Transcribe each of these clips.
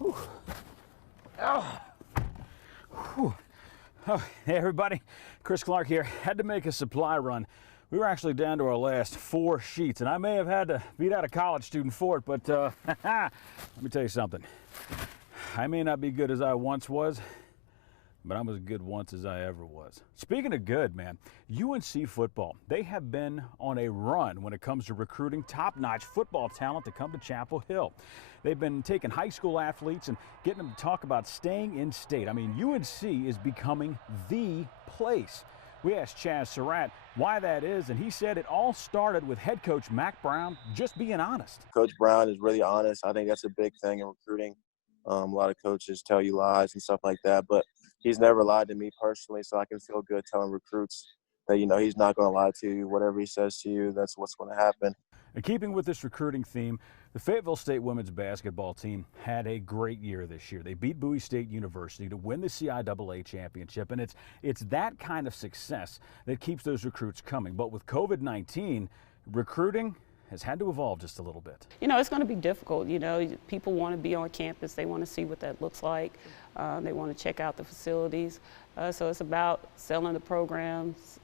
Whew. Oh. Whew. Oh, hey everybody, Chris Clark here. Had to make a supply run. We were actually down to our last 4 sheets, and I may have had to beat out a college student for it, but let me tell you something. I may not be good as I once was, but I'm as good once as I ever was. Speaking of good, man, UNC Football, they have been on a run when it comes to recruiting top-notch football talent to come to Chapel Hill. They've been taking high school athletes and getting them to talk about staying in state. I mean, UNC is becoming the place. We asked Chaz Surratt why that is, and he said it all started with head coach Mack Brown just being honest. Coach Brown is really honest. I think that's a big thing in recruiting. A lot of coaches tell you lies and stuff like that, but he's never lied to me personally, so I can feel good telling recruits that, he's not going to lie to you. Whatever he says to you, that's what's going to happen. And keeping with this recruiting theme, the Fayetteville State women's basketball team had a great year this year. They beat Bowie State University to win the CIAA championship, and it's that kind of success that keeps those recruits coming. But with COVID-19, recruiting has had to evolve just a little bit. It's going to be difficult. People want to be on campus. They want to see what that looks like. They want to check out the facilities. So it's about selling the programs,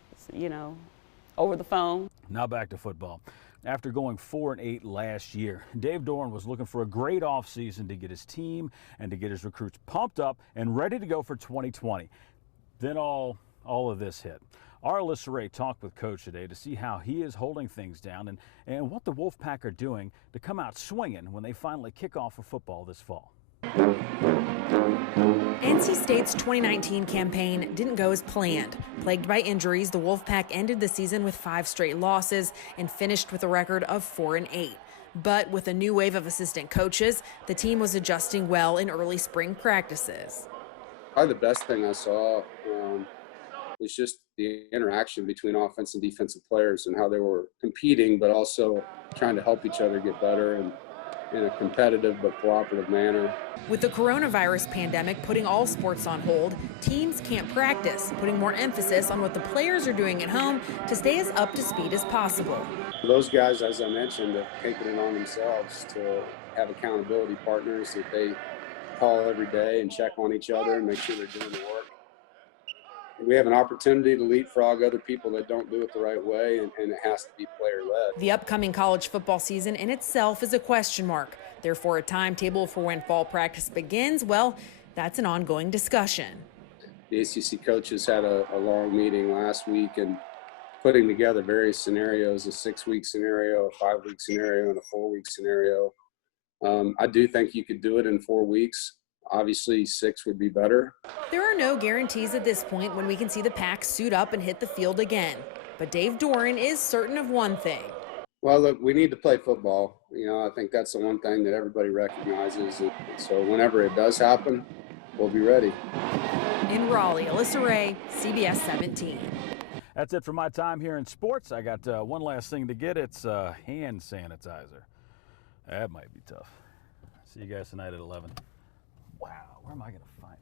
over the phone. Now back to football. After going 4-8 last year, Dave Doran was looking for a great offseason to get his team and to get his recruits pumped up and ready to go for 2020. Then all of this hit. Our Alyssa Ray talked with Coach today to see how he is holding things down and what the Wolfpack are doing to come out swinging when they finally kick off for football this fall. NC State's 2019 campaign didn't go as planned. Plagued by injuries, the Wolfpack ended the season with 5 straight losses and finished with a record of 4-8. But with a new wave of assistant coaches, the team was adjusting well in early spring practices. Probably the best thing I saw was just the interaction between offense and defensive players and how they were competing, but also trying to help each other get better and in a competitive but cooperative manner. With the coronavirus pandemic putting all sports on hold, teams can't practice, putting more emphasis on what the players are doing at home to stay as up to speed as possible. Those guys, as I mentioned, have taken it on themselves to have accountability partners that they call every day and check on each other and make sure they're doing the work. We have an opportunity to leapfrog other people that don't do it the right way, and it has to be player-led. The upcoming college football season in itself is a question mark. Therefore, a timetable for when fall practice begins, well, that's an ongoing discussion. The ACC coaches had a long meeting last week and putting together various scenarios, a 6-week scenario, a 5-week scenario, and a 4-week scenario. I do think you could do it in 4 weeks. Obviously, 6 would be better. There are no guarantees at this point when we can see the Pack suit up and hit the field again. But Dave Doran is certain of one thing. Well, look, we need to play football. I think that's the one thing that everybody recognizes. So whenever it does happen, we'll be ready. In Raleigh, Alyssa Ray, CBS 17. That's it for my time here in sports. I got one last thing to get. It's hand sanitizer. That might be tough. See you guys tonight at 11. Wow, where am I going to find